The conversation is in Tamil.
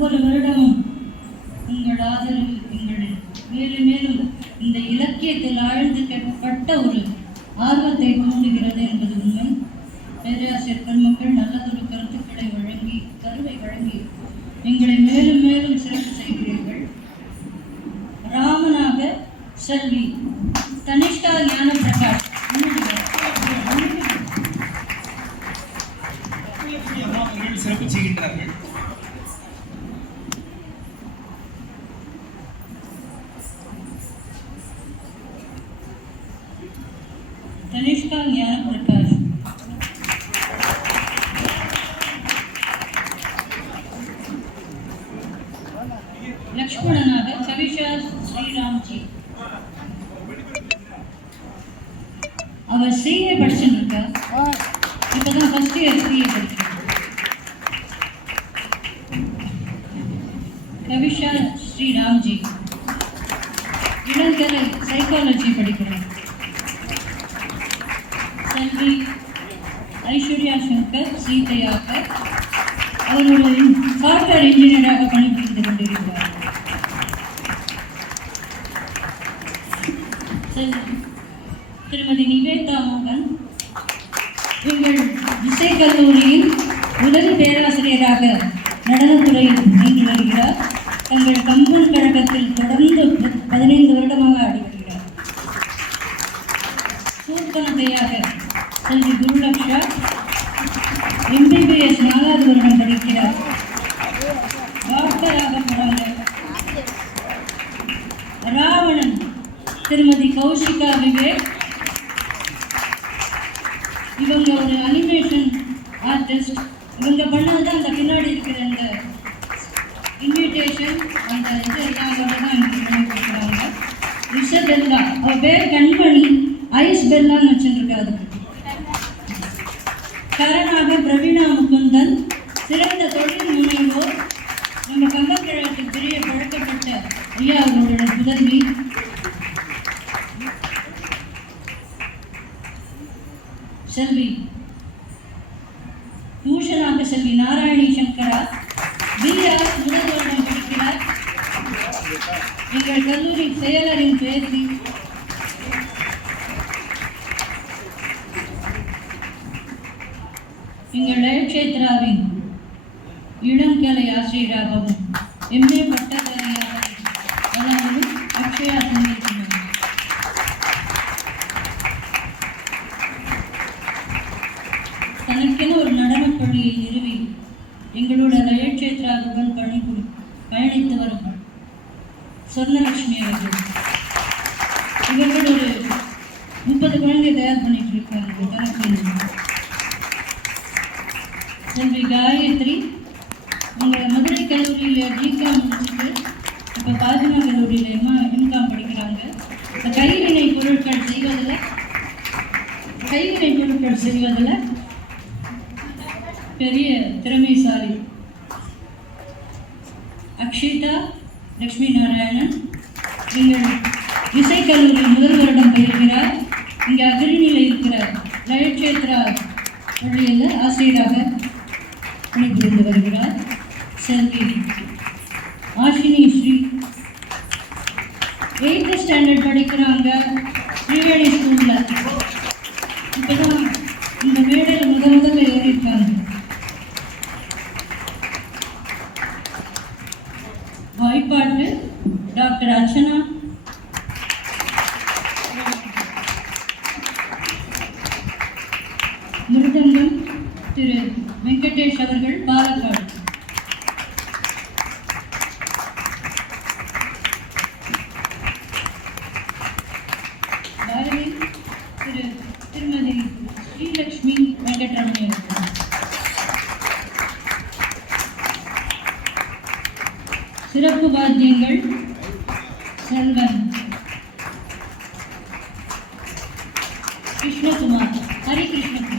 ஒவ்வொரு வருடமும் உங்கள் ஆதரவு எங்களை மேலும் மேலும் இந்த இலக்கியத்தில் ஆழ்ந்து கேட்கப்பட்ட ஒரு ஆர்வத்தை தூண்டுகிறது என்பது உண்மை. பேராசிரியர் பெருமக்கள் நல்லதொரு கருத்துக்களை வழங்கி கருவை வழங்கி எங்களை மேலும் மேலும் சிறப்பு செய்கிறீர்கள். ராமனாக செல்வி தனிஷ்கா ஞான பிரகாஷ் சிறப்பு செய்கின்றார்கள். तनिष्का ज्ञान प्रकाश लक्ष्मणनाग कविशा श्रीराम जी அவர் சிஏ படிச்சுருக்கா, இப்போதான் ஃபர்ஸ்ட் இயர் சிஏ படிக்கிறேன். கவிஷா ஸ்ரீராம் ஜி இளங்கலை சைக்காலஜி படிக்கிறேன். செல்வி ஐஸ்வர்யா சங்கர் சீதையாக அவர் ஒரு சாஃப்ட்வேர் இன்ஜினியராக பணிபுரிந்து கொண்டிருக்கிறார். திருமதி நிவேதா மோகன் எங்கள் இசைக்கல்லூரியின் உதவி பேராசிரியராக நடனத்துறையில் இயங்கி வருகிறார். தங்கள் கம்பன் கழகத்தில் தொடர்ந்து 15 வருடமாக ஆடி வருகிறார். சூர்பனதையாக செல்வி குருலக்ஷா MBBS 4வது வருடம் படிக்கிறார். டாக்டராக போறாங்க. ராவணன் திருமதி கௌஷிகா விவேக், இவங்க ஒரு அனிமேஷன் ஆர்டிஸ்ட். இவங்க பண்ணதுதான் அந்த பின்னாடி இருக்கிற அந்த இன்விடேஷன் அந்த இது எல்லாம் தான் எனக்கு பண்ணி கொடுக்குறாங்க. விஷபெல்லா அவள் பேர் கண்மணி, ஐஸ் பெல்லான்னு வச்சுருக்கா. அதுக்கு கரணாக பிரவீணா முகுந்தன் சிறந்த தொழில் முனைவோர். நம்ம கம்பக்கழகத்தில் பெரிய பழக்கப்பட்ட ஐயா அவர்களோட புதல்வி. செல்வி பூஷனாக செல்வி நாராயணி சங்கரா BR முதல் வருடம் படிக்கிறார். எங்கள் கல்லூரி செயலரின் பேத்தி. எங்கள் லயக்ஷேத்ராவின் இளங்கலை ஆசிரியராகவும் MA பட்டதாரியாகவும் வழங்கும் அக்ஷயா சங்கீதம். தனக்கென ஒரு நடனப் பள்ளியை நிறுவி எங்களோட லயக்ஷேத்ராவுடன் பயணித்து வரும் சொர்ணலட்சுமி அவர்கள். இவர்கள் ஒரு 30 குழந்தை தயார் பண்ணிட்டு இருக்காங்க தனக்கு. செல்வி காயத்ரி அவங்க மதுரை கல்லூரியில் GCOM முடிச்சுட்டு இப்போ பாஜிமா கல்லூரியில் MCOM படிக்கிறாங்க. கைவினை பொருட்கள் செய்வதில் பெரிய திறமைசாலி. அக்ஷிதா லக்ஷ்மி நாராயணன் எங்கள் இசைக்கல்லூரி முதல் வருடம் பயிர்கிறார். இங்கே அக்ரிணியில் இருக்கிற லயக்ஷேத்ரா பள்ளியில் ஆசிரியராக பணிபுரிந்து வருகிறார். செல்வி ஆஷினி ஸ்ரீ 8th ஸ்டாண்டர்ட் படிக்கிறாங்க ஸ்ரீவேணி ஸ்கூலில். இப்போதான் இந்த மேடையில் முதல்ல ஏறியிருக்காங்க. வாய்ப்பாட்டு டாக்டர் அர்ச்சனா. மிருதங்கம் திரு வெங்கடேஷ் அவர்கள் பாலக்காடு. வயலின் திருமதி ஸ்ரீலக்ஷ்மி வெங்கட்ரமணி அவர்கள். சிறப்பு வாத்தியங்கள் செல்வன் கிருஷ்ணகுமார் ஹரிகிருஷ்ணகுமார்.